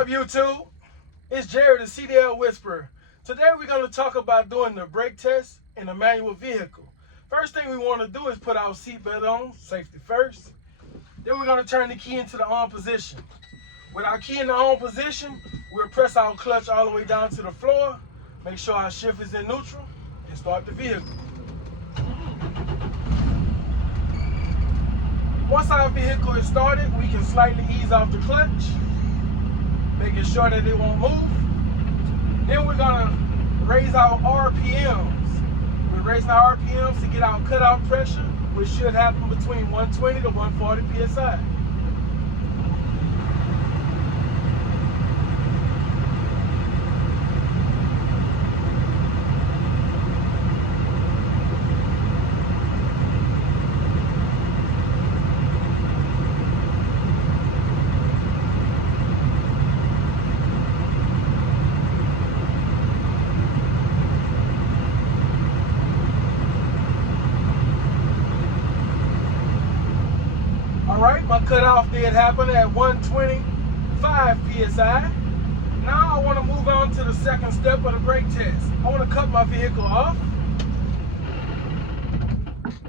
up, YouTube? It's Jerry, the CDL Whisperer. Today we're going to talk about doing the brake test in a manual vehicle. First thing we want to do is put our seatbelt on, safety first. Then we're going to turn the key into the on position. With our key in the on position, we'll press our clutch all the way down to the floor, make sure our shift is in neutral, and start the vehicle. Once our vehicle is started, we can slightly ease off the clutch, making sure that it won't move. Then we're gonna raise our RPMs. We're raising our RPMs to get our cutout pressure, which should happen between 120 to 140 PSI. Alright, my cutoff did happen at 125 PSI. Now I want to move on to the second step of the brake test. I want to cut my vehicle off.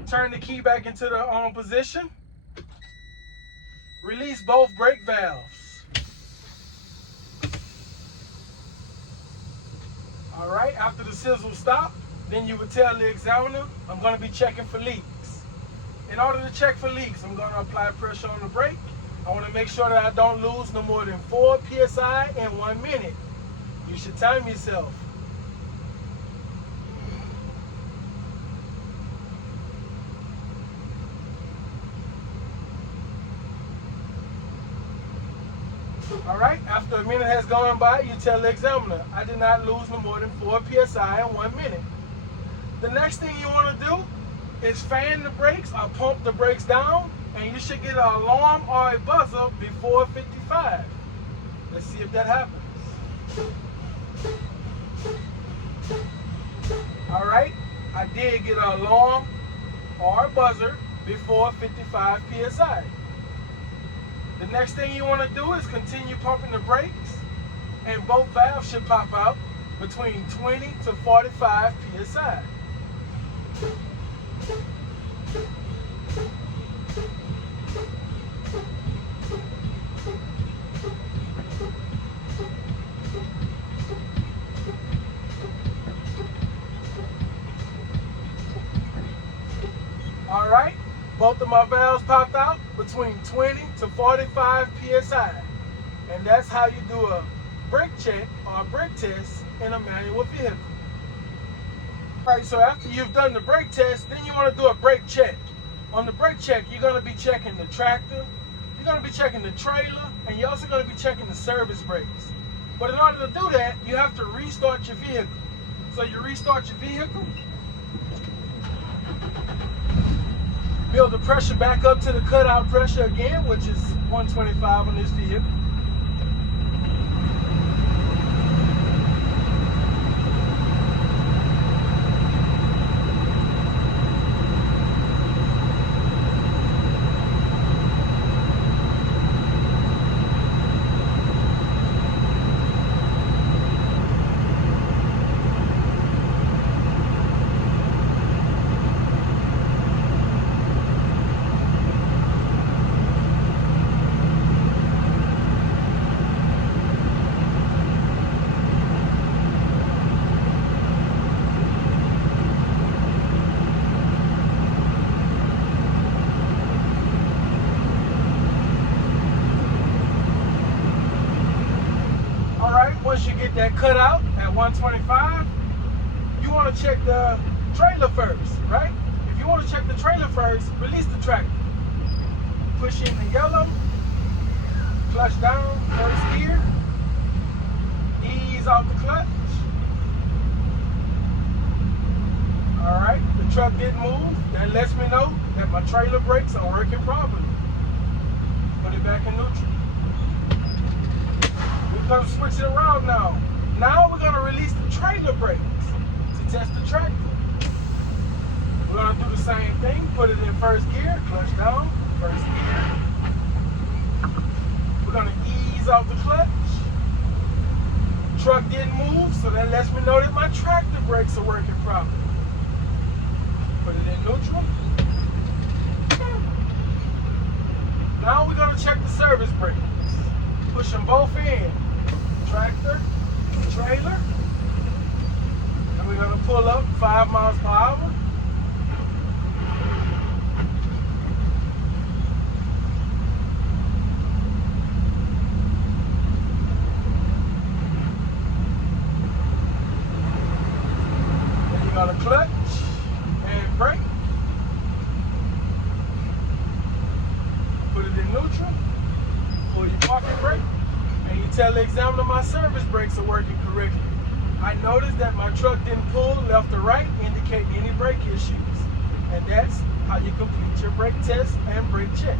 Turn the key back into the on position. Release both brake valves. Alright, after the sizzle stops, then you would tell the examiner, I'm going to be checking for leaks. In order to check for leaks, I'm going to apply pressure on the brake. I want to make sure that I don't lose no more than 4 PSI in 1 minute. You should time yourself. Alright, after a minute has gone by, you tell the examiner, I did not lose no more than 4 PSI in 1 minute. The next thing you want to do is fan the brakes or pump the brakes down, and you should get an alarm or a buzzer before 55. Let's see if that happens. Alright, I did get an alarm or a buzzer before 55 PSI. The next thing you want to do is continue pumping the brakes, and both valves should pop out between 20 to 45 PSI. Alright, both of my valves popped out between 20 to 45 PSI. And that's how you do a brake check or a brake test in a manual vehicle. Alright, so after you've done the brake test, then you want to do a brake check. On the brake check, you're going to be checking the tractor, you're going to be checking the trailer, and you're also going to be checking the service brakes. But in order to do that, you have to restart your vehicle. So you restart your vehicle, build the pressure back up to the cutout pressure again, which is 125 on this vehicle. Once you get that cut out at 125, you want to check the trailer first, right? If you want to check the trailer first, release the tractor. Push in the yellow, clutch down, first gear, ease off the clutch. Alright, the truck didn't move. That lets me know that my trailer brakes are working properly. Put it back in neutral. We're going to switch it around now. Now we're going to release the trailer brakes to test the tractor. We're going to do the same thing. Put it in first gear, clutch down, first gear. We're going to ease off the clutch. truck didn't move, so that lets me know that my tractor brakes are working properly. Put it in neutral. Now we're going to check the service brakes. Push them both in. Tractor, trailer. And we're going to pull up 5 miles per hour. Then you're going to clutch and brake. Put it in neutral. Pull your parking brake. And you tell the examiner my service brakes are working correctly. I noticed that my truck didn't pull left or right, indicating any brake issues. And that's how you complete your brake test and brake check.